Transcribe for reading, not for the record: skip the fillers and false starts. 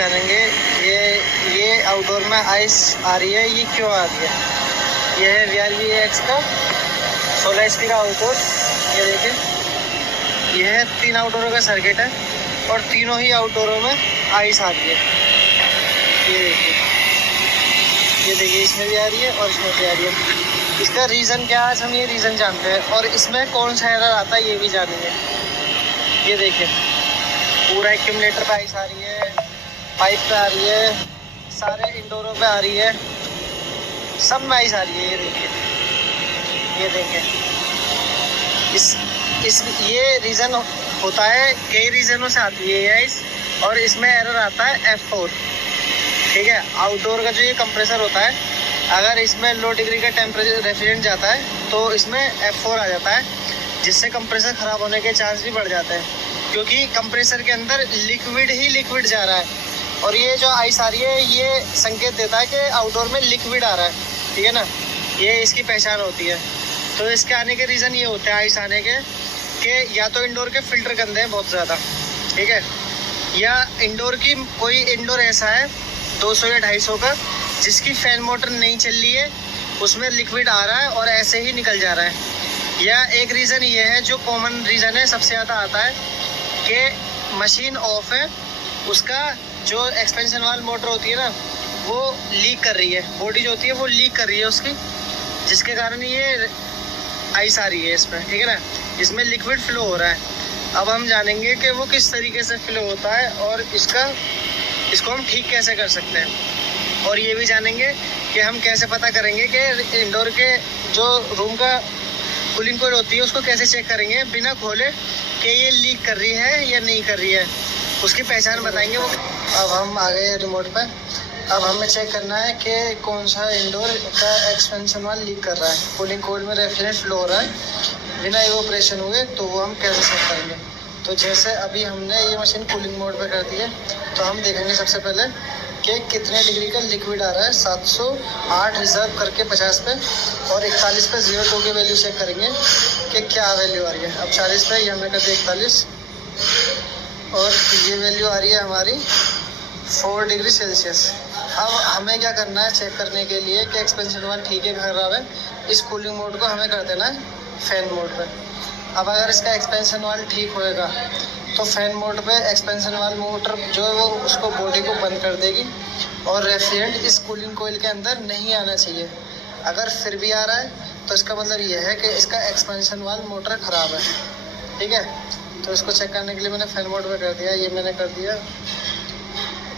जानेंगे ये आउटडोर में आइस आ रही है, ये क्यों आ रही है। ये है VRVAX का 16 HP का आउटडोर। ये देखिए, ये है 3 आउटडोरों का सर्किट है और तीनों ही आउटडोरों में आइस आ रही है। ये देखिए इसमें भी आ रही है और इसमें भी आ रही है। इसका रीज़न क्या है, आज हम ये रीज़न जानते हैं और इसमें कौन सा एरर आता है ये भी जानेंगे। ये देखिए पूरा एक्यूमुलेटर पे आइस आ रही है, पाइप पे आ रही है, सारे इंडोरों पे आ रही है, सब में आइस आ रही है। ये देखिए ये रीज़न होता है, कई रीज़नों से आती है ये आइस और इसमें एरर आता है F4। ठीक है, आउटडोर का जो ये कंप्रेसर होता है, अगर इसमें लो डिग्री का टेम्परेचर रेफ्रिजरेंट जाता है तो इसमें F4 आ जाता है, जिससे कंप्रेसर ख़राब होने के चांस भी बढ़ जाते हैं, क्योंकि कंप्रेसर के अंदर लिक्विड जा रहा है और ये जो आइस आ रही है ये संकेत देता है कि आउटडोर में लिक्विड आ रहा है। ठीक है ना, ये इसकी पहचान होती है। तो इसके आने के रीज़न ये होते हैं आइस आने के कि या तो इंडोर के फ़िल्टर गंदे हैं बहुत ज़्यादा, ठीक है, या इंडोर की कोई इंडोर ऐसा है 200 या 250 का जिसकी फ़ैन मोटर नहीं चल रही है, उसमें लिक्विड आ रहा है और ऐसे ही निकल जा रहा है। या एक रीज़न ये है जो कॉमन रीज़न है, सबसे ज़्यादा आता है कि मशीन ऑफ है, उसका जो एक्सपेंशन वाल मोटर होती है ना वो लीक कर रही है, बॉडी जो होती है वो लीक कर रही है उसकी, जिसके कारण ये आइस आ रही है इसमें। ठीक है ना, इसमें लिक्विड फ्लो हो रहा है। अब हम जानेंगे कि वो किस तरीके से फ्लो होता है और इसको हम ठीक कैसे कर सकते हैं, और ये भी जानेंगे कि हम कैसे पता करेंगे कि इंडोर के जो रूम का कूलिंग कॉइल होती है उसको कैसे चेक करेंगे बिना खोले कि ये लीक कर रही है या नहीं कर रही है, उसकी पहचान बताएंगे वो। अब हम आ गए रिमोट पे। अब हमें चेक करना है कि कौन सा इंडोर का एक्सपेंशन वाल लीक कर रहा है, कूलिंग कॉइल में रेफ्रिजरेंट फ्लो हो रहा है बिना इवोपरेशन हुए, तो वो हम कैसे चेक करेंगे। तो जैसे अभी हमने ये मशीन कूलिंग मोड पे कर दी है, तो हम देखेंगे सबसे पहले कि कितने डिग्री का लिक्विड आ रहा है। 708 रिजर्व करके 50 पे और 41 पे 02 की वैल्यू चेक करेंगे कि क्या वैल्यू आ रही है। अब 40 पे ये हमने कर दिया 41 और ये वैल्यू आ रही है हमारी 4 डिग्री सेल्सियस। अब हमें क्या करना है चेक करने के लिए कि एक्सपेंशन वाल ठीक है खराब है, इस कूलिंग मोड को हमें कर देना है फैन मोड पे। अब अगर इसका एक्सपेंशन वाल ठीक होएगा तो फैन मोड पे एक्सपेंशन वाल मोटर जो है वो उसको बॉडी को बंद कर देगी और रेफ्रिजरेंट इस कूलिंग कॉइल के अंदर नहीं आना चाहिए। अगर फिर भी आ रहा है तो इसका मतलब ये है कि इसका एक्सपेंशन वाल मोटर ख़राब है। ठीक है, तो इसको चेक करने के लिए मैंने फैन मोड पे कर दिया, ये मैंने कर दिया